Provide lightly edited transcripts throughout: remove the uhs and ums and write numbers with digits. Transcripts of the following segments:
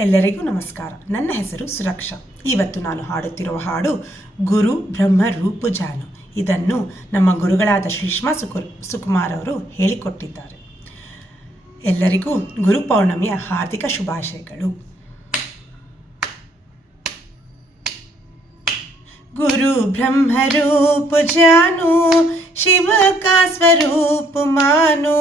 ಎಲ್ಲರಿಗೂ ನಮಸ್ಕಾರ. ನನ್ನ ಹೆಸರು ಸುರಕ್ಷಾ. ಇವತ್ತು ನಾನು ಹಾಡುತ್ತಿರುವ ಹಾಡು ಗುರು ಬ್ರಹ್ಮ ರೂಪ ಜಾನು. ಇದನ್ನು ನಮ್ಮ ಗುರುಗಳಾದ ಶ್ರೀಷ್ಮಾ ಸುಕುಮಾರ್ ಅವರು ಹೇಳಿಕೊಟ್ಟಿದ್ದಾರೆ. ಎಲ್ಲರಿಗೂ ಗುರು ಪೌರ್ಣಮಿಯ ಹಾರ್ದಿಕ ಶುಭಾಶಯಗಳು. गुरु ब्रह्म रूप जानो, शिव का स्वरूप मानो.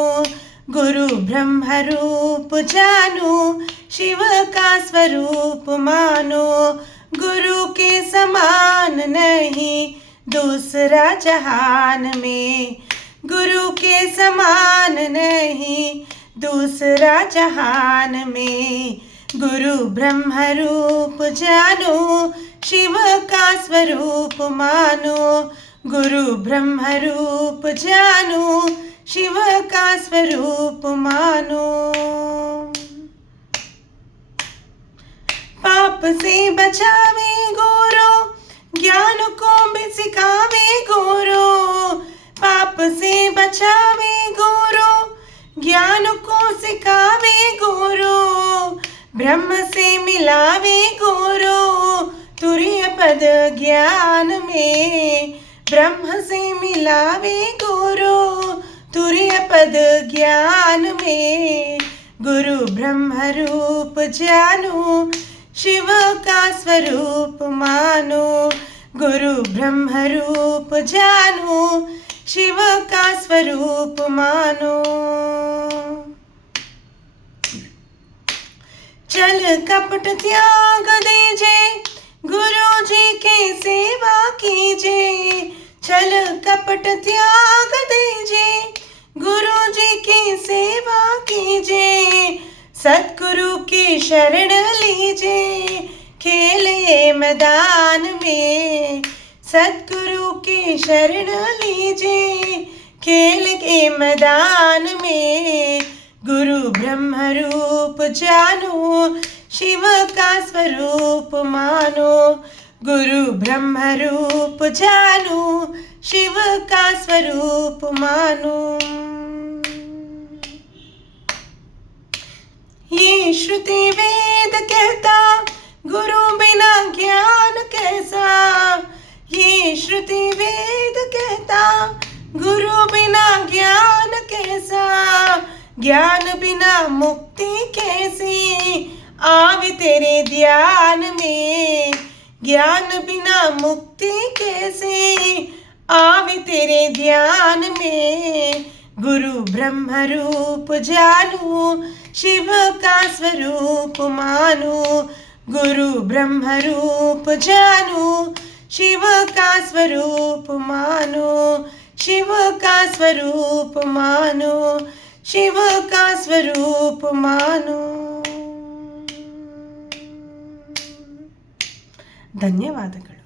गुरु ब्रह्म रूप जानो, शिव का स्वरूप मानो. गुरु के समान नहीं दूसरा जहान में. गुरु के समान नहीं दूसरा जहान में. गुरु ब्रह्म रूप जानो, शिव का स्वरूप मानो. गुरु ब्रह्म रूप जानो, शिव का स्वरूप मानो. पाप से बचावे गुरु, ज्ञान को भी सिखावे गुरु. पाप से बचावे गुरु, ज्ञान को सिखावे गुरु. ब्रह्म से मिलावे गुरु, तुरीय पद ज्ञान में. ब्रह्म से मिलावे गुरु, तुरीय पद ज्ञान में. गुरु ब्रह्म रूप जानो, शिव का स्वरूप मानो. गुरु ब्रह्म रूप जानो, शिव का स्वरूप मानो. चल कपट त्याग दीजे, गुरु जी की सेवा कीजे. चल कपट त्याग दीजे, गुरु जी की सेवा कीजे. सतगुरु की शरण लीजे, खेले मैदान में. सतगुरु की शरण लीजे, खेल के मैदान में. गुरु ब्रह्म रूप जानो, शिव का स्वरूप मानो. गुरु ब्रह्म रूप जानो, शिव का स्वरूप मानो. ये श्रुति वेद कहता, गुरु बिना ज्ञान कैसा. ये श्रुति वेद कहता, गुरु बिना ज्ञान कैसा. ज्ञान बिना मुक्ति कैसी आवे तेरे ध्यान में. ज्ञान बिना मुक्ति कैसे आवे तेरे ध्यान में. गुरु ब्रह्म रूप जानो, शिव का स्वरूप मानो. गुरु ब्रह्म रूप जानो, शिव का स्वरूप मानो. शिव का स्वरूप मानो, शिव का स्वरूप मानो. ಧನ್ಯವಾದಗಳು.